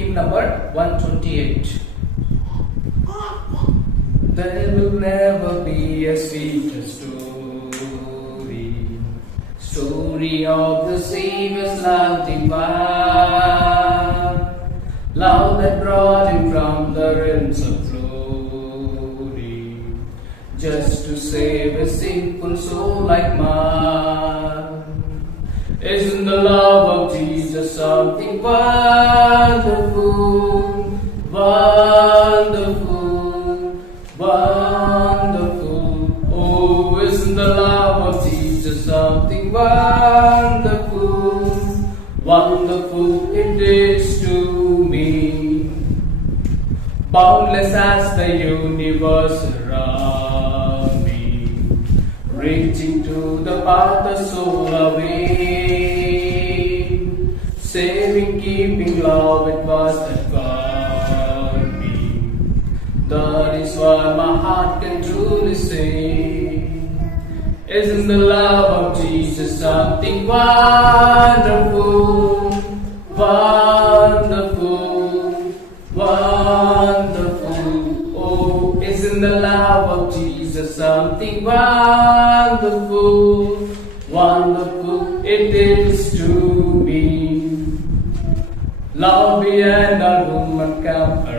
Hymn number 128. There will never be a sweeter story of the Savior's love divine, love that brought him from the realms of glory, just to save a sinful soul like mine. Isn't the love of Jesus something wonderful, wonderful, wonderful? Oh, isn't the love of Jesus something wonderful, wonderful it is to me. Boundless as the universe around me, reaching to the path the soul away. Saving, keeping love, it was that found me. That is why my heart can truly say, isn't the love of Jesus something wonderful, wonderful, wonderful? Oh, isn't the love of Jesus something wonderful, wonderful it is to me. Love beyond all human comprehending,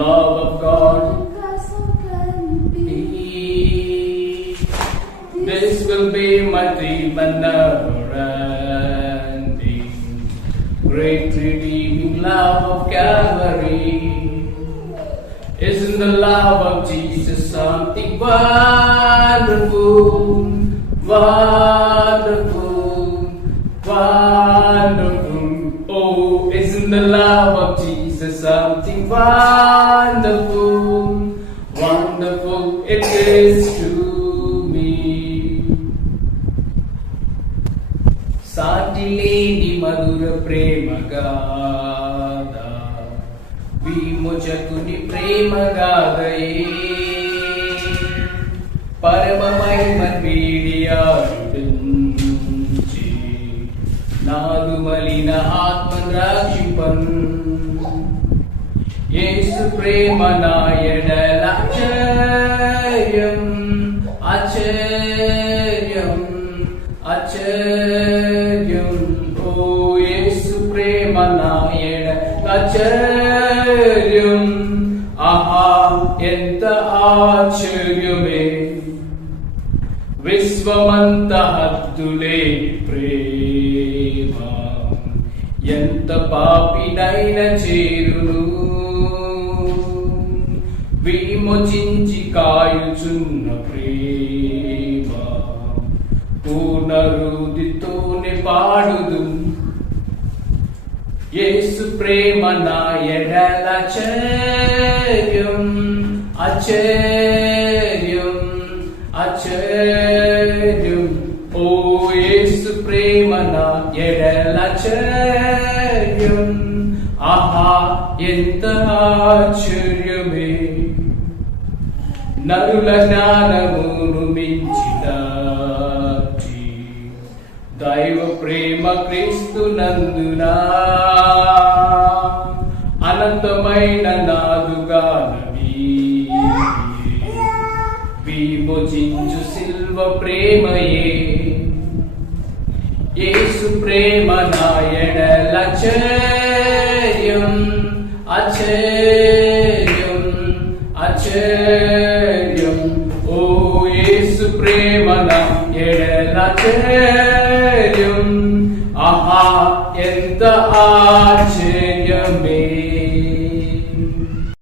love of God be. This will be my dream and never ending, great redeeming love of Calvary. Isn't the love of Jesus something wonderful, wonderful, wonderful? Oh, isn't the love of Jesus something wonderful, wonderful it is to me. సాటి లేని మధుర ప్రేమ గాథ, విమోచకుని ప్రేమ గాథయే, పరమమైన వీడియాడుంచి నాదు మలిన ఆత్మను రక్షింపన్. యేసు ప్రేమ నాయడల ఆశ్చర్యం, ఆశ్చర్యం, ఆశ్చర్యం. ఓ యేసు ప్రేమ నాయడల ఆశ్చర్యం, ఆహా ఎంత ఆశ్చర్యమే. విశ్వమంత హద్దులే ప్రేమ, ఎంత పాపినైన చేరును. విమోచించి కాయుచున్న ప్రేమ, పూర్ణ హృదయతోనే పాడుదు. యేసు ప్రేమ నా ఎడల ఆశ్చర్యం, ఆశ్చర్యం, ఆశ్చర్యం. ఓ యేసు ప్రేమ నా ఎడల ఆశ్చర్యం, ఆహా ఎంత ఆశ్చర్యమే. నరుల జ్ఞానమును మించిదాచి దైవ ప్రేమ క్రీస్తు నందునా, అనంతమైన నాదుగానవి విమోచించు సిల్వ ప్రేమయే. యేసు ప్రేమ నా ఎడల ఆశ్చర్యం, ఆశ్చర్యం, ఆశ్చర్యం. ఓ యేసు ప్రేమ నా ఎడల ఆశ్చర్యం, ఆహా ఎంత ఆశ్చర్యమే.